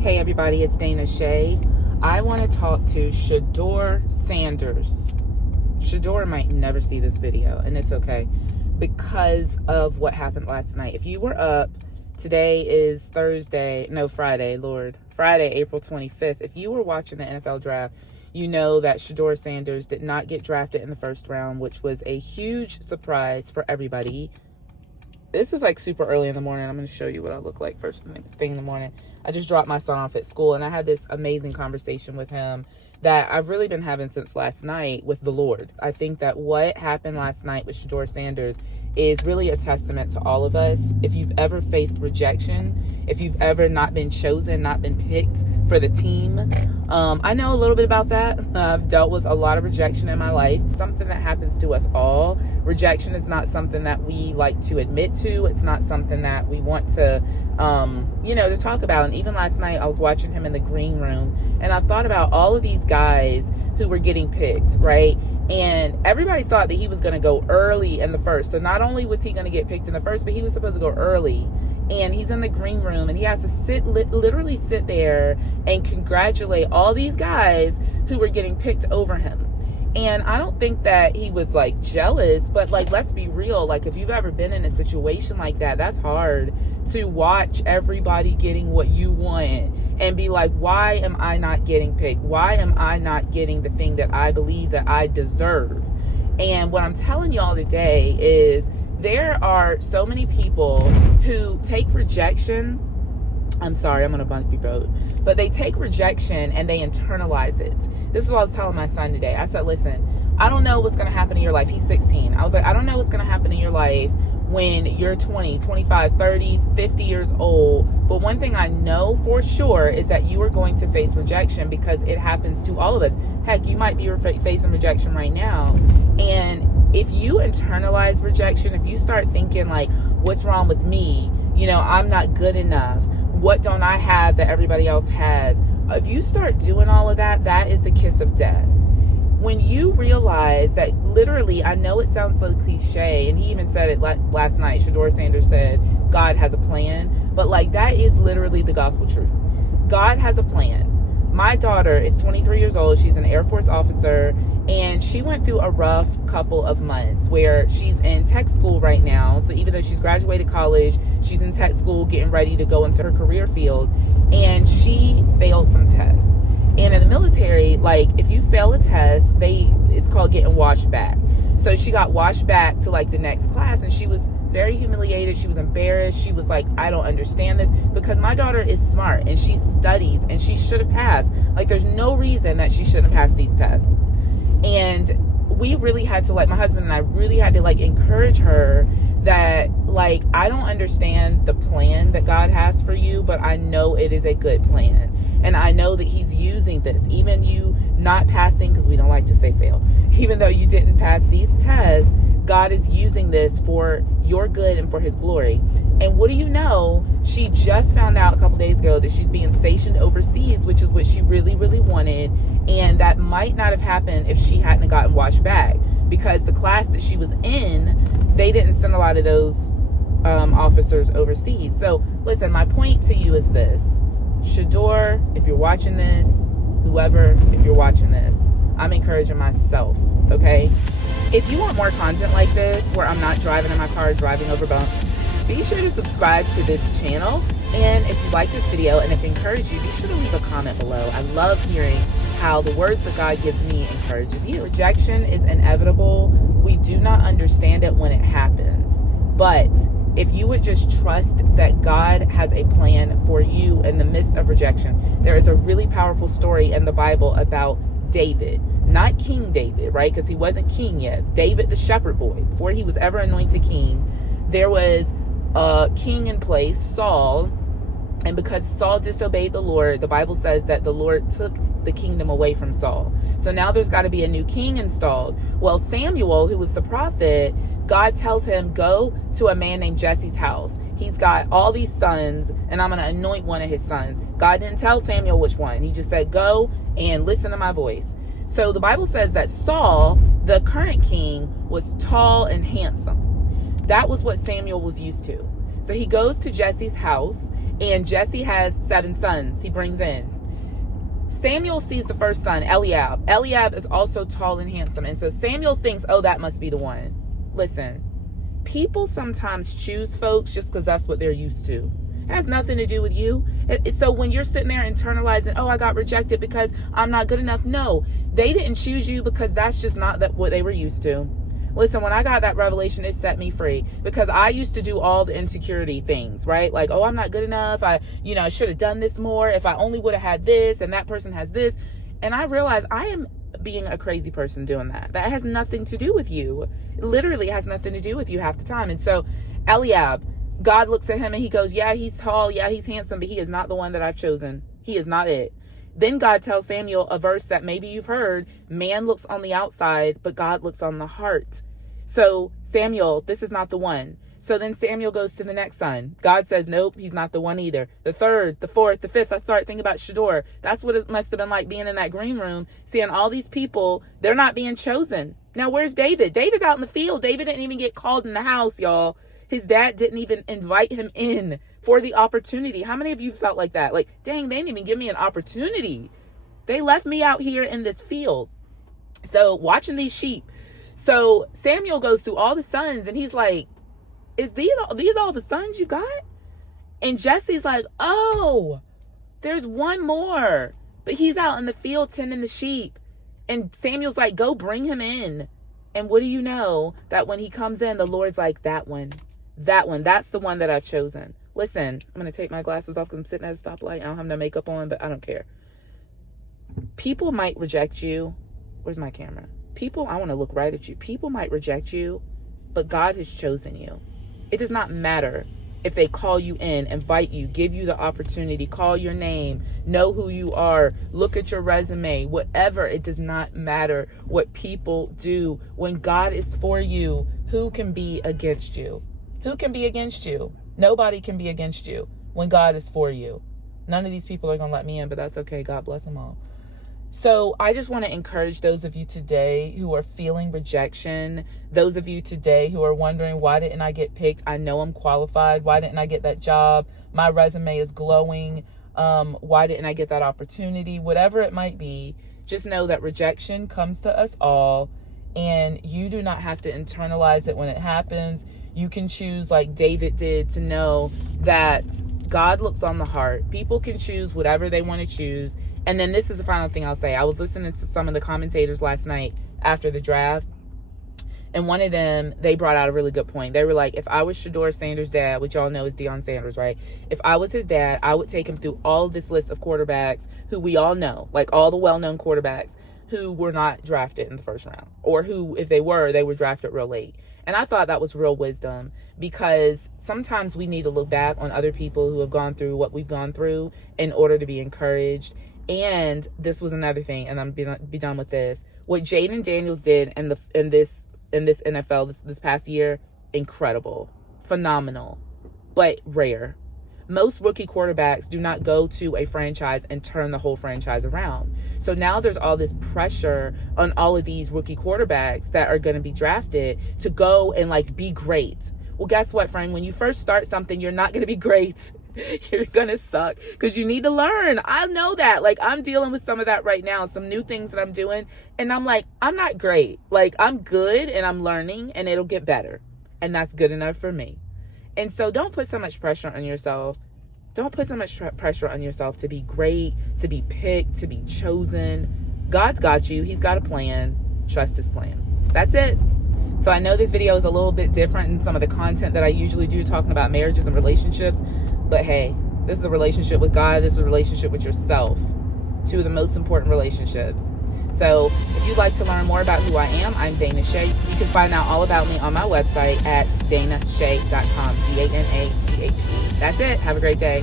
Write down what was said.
Hey everybody, it's Dana Shay. I want to talk to Shedeur Sanders. Shedeur might never see this video, and it's okay, because of what happened last night. If you were up, today is Friday, April 25th. If you were watching the NFL draft, you know that Shedeur Sanders did not get drafted in the first round, which was a huge surprise for everybody. This is like super early in the morning. I'm going to show you what I look like first thing in the morning. I just dropped my son off at school, and I had this amazing conversation with him that I've really been having since last night with the Lord. I think that what happened last night with Shedeur Sanders is really a testament to all of us. If you've ever faced rejection, if you've ever not been chosen, not been picked for the team, I know a little bit about that. I've dealt with a lot of rejection in my life. Something that happens to us all. Rejection is not something that we like to admit to. It's not something that we want to, to talk about. And even last night, I was watching him in the green room, and I thought about all of these guys who were getting picked, right? And everybody thought that he was going to go early in the first. So not only was he going to get picked in the first, but he was supposed to go early. And he's in the green room, and he has to literally sit there and congratulate all these guys who were getting picked over him. And I don't think that he was like jealous, but like, let's be real. Like, if you've ever been in a situation like that, that's hard to watch everybody getting what you want and be like, why am I not getting picked? Why am I not getting the thing that I believe that I deserve? And what I'm telling y'all today is there are so many people who take rejection. I'm sorry, I'm on a bumpy road. But they take rejection and they internalize it. This is what I was telling my son today. I said, listen, I don't know what's going to happen in your life. He's 16. I was like, I don't know what's going to happen in your life when you're 20, 25, 30, 50 years old. But one thing I know for sure is that you are going to face rejection, because it happens to all of us. Heck, you might be facing rejection right now. And if you internalize rejection, if you start thinking like, what's wrong with me? I'm not good enough. What don't I have that everybody else has? If you start doing all of that, that is the kiss of death. When you realize that literally, I know it sounds so cliche, and he even said it last night. Shedeur Sanders said, God has a plan. But like, that is literally the gospel truth. God has a plan. My daughter is 23 years old. She's an Air Force officer, and she went through a rough couple of months where she's in tech school right now. So even though she's graduated college, she's in tech school getting ready to go into her career field, and she failed some tests. And in the military, like, if you fail a test, it's called getting washed back. So she got washed back to like the next class, and she was very humiliated. She was embarrassed. She was like, I don't understand this, because my daughter is smart and she studies and she should have passed. Like, there's no reason that she shouldn't have passed these tests. And we really had to, like, my husband and I really had to like encourage her that, like, I don't understand the plan that God has for you, but I know it is a good plan. And I know that he's using this, even you not passing, because we don't like to say fail, even though you didn't pass these tests, God is using this for your good and for his glory. And what do you know? She just found out a couple days ago that she's being stationed overseas, which is what she really, really wanted. And that might not have happened if she hadn't gotten washed back, because the class that she was in, they didn't send a lot of those officers overseas. So listen, my point to you is this. Shedeur, if you're watching this, whoever, if you're watching this, I'm encouraging myself, okay? If you want more content like this, where I'm not driving in my car, driving over bumps, be sure to subscribe to this channel. And if you like this video and if it encouraged you, be sure to leave a comment below. I love hearing how the words that God gives me encourages you. Rejection is inevitable. We do not understand it when it happens. But if you would just trust that God has a plan for you in the midst of rejection. There is a really powerful story in the Bible about David. Not King David, right? Because he wasn't king yet. David, the shepherd boy, before he was ever anointed king, there was a king in place, Saul. And because Saul disobeyed the Lord, the Bible says that the Lord took the kingdom away from Saul. So now there's got to be a new king installed. Well, Samuel, who was the prophet, God tells him, go to a man named Jesse's house. He's got all these sons, and I'm going to anoint one of his sons. God didn't tell Samuel which one. He just said, go and listen to my voice. So the Bible says that Saul, the current king, was tall and handsome. That was what Samuel was used to. So he goes to Jesse's house, And Jesse has 7 sons he brings in. Samuel sees the first son, Eliab. Eliab is also tall and handsome. And so Samuel thinks, oh, that must be the one. Listen, people sometimes choose folks just because that's what they're used to. It has nothing to do with you. So when you're sitting there internalizing, oh, I got rejected because I'm not good enough. No, they didn't choose you because that's just not what they were used to. Listen, when I got that revelation, it set me free, because I used to do all the insecurity things, right? Like, oh, I'm not good enough. I should have done this more. If I only would have had this, and that person has this. And I realized I am being a crazy person doing that. That has nothing to do with you. It literally has nothing to do with you half the time. And so Eliab, God looks at him and he goes, yeah, he's tall. Yeah, he's handsome, but he is not the one that I've chosen. He is not it. Then God tells Samuel a verse that maybe you've heard: man looks on the outside, but God looks on the heart. So Samuel, this is not the one. So then Samuel goes to the next son. God says, nope, he's not the one either. The third, the fourth, the fifth. I start thinking about Shedeur. That's what it must have been like being in that green room, seeing all these people. They're not being chosen. Now, where's David? David's out in the field. David didn't even get called in the house, y'all. His dad didn't even invite him in for the opportunity. How many of you felt like that? Like, dang, they didn't even give me an opportunity. They left me out here in this field. So watching these sheep. So Samuel goes through all the sons and he's like, is these all the sons you got? And Jesse's like, oh, there's one more, but he's out in the field tending the sheep. And Samuel's like, go bring him in. And what do you know? That when he comes in, the Lord's like, that one, that's the one that I've chosen. Listen, I'm going to take my glasses off because I'm sitting at a stoplight. I don't have no makeup on, but I don't care. People might reject you. Where's my camera? I want to look right at you. People might reject you, but God has chosen you. It does not matter if they call you in, invite you, give you the opportunity, call your name, know who you are, look at your resume, whatever. It does not matter what people do. When God is for you, who can be against you? Who can be against you? Nobody can be against you when God is for you. None of these people are going to let me in, but that's okay. God bless them all. So I just want to encourage those of you today who are feeling rejection, those of you today who are wondering, why didn't I get picked? I know I'm qualified. Why didn't I get that job? My resume is glowing. Why didn't I get that opportunity? Whatever it might be, just know that rejection comes to us all, and you do not have to internalize it when it happens. You can choose, like David did, to know that God looks on the heart. People can choose whatever they want to choose. And then this is the final thing I'll say. I was listening to some of the commentators last night after the draft, and one of them, they brought out a really good point. They were like, if I was Shedeur Sanders' dad, which y'all know is Deion Sanders, right? If I was his dad, I would take him through all of this list of quarterbacks who we all know, like all the well-known quarterbacks who were not drafted in the first round, or who, if they were drafted real late. And I thought that was real wisdom, because sometimes we need to look back on other people who have gone through what we've gone through in order to be encouraged. And this was another thing, and I'm be done with this. What Jaden Daniels did in this NFL this past year, incredible, phenomenal, but rare. Most rookie quarterbacks do not go to a franchise and turn the whole franchise around. So now there's all this pressure on all of these rookie quarterbacks that are going to be drafted to go and like be great. Well, guess what, friend? When you first start something, you're not going to be great. You're gonna suck because you need to learn. I know that. Like, I'm dealing with some of that right now, some new things that I'm doing, and I'm like, I'm not great. Like, I'm good and I'm learning, and it'll get better, and that's good enough for me. And so don't put so much pressure on yourself. Don't put so much pressure on yourself to be great, to be picked, to be chosen. God's got you. He's got a plan. Trust his plan. That's it. So I know this video is a little bit different than some of the content that I usually do, talking about marriages and relationships. But hey, this is a relationship with God. This is a relationship with yourself. Two of the most important relationships. So if you'd like to learn more about who I am, I'm Dana Shea. You can find out all about me on my website at danashay.com. DANACHE. That's it. Have a great day.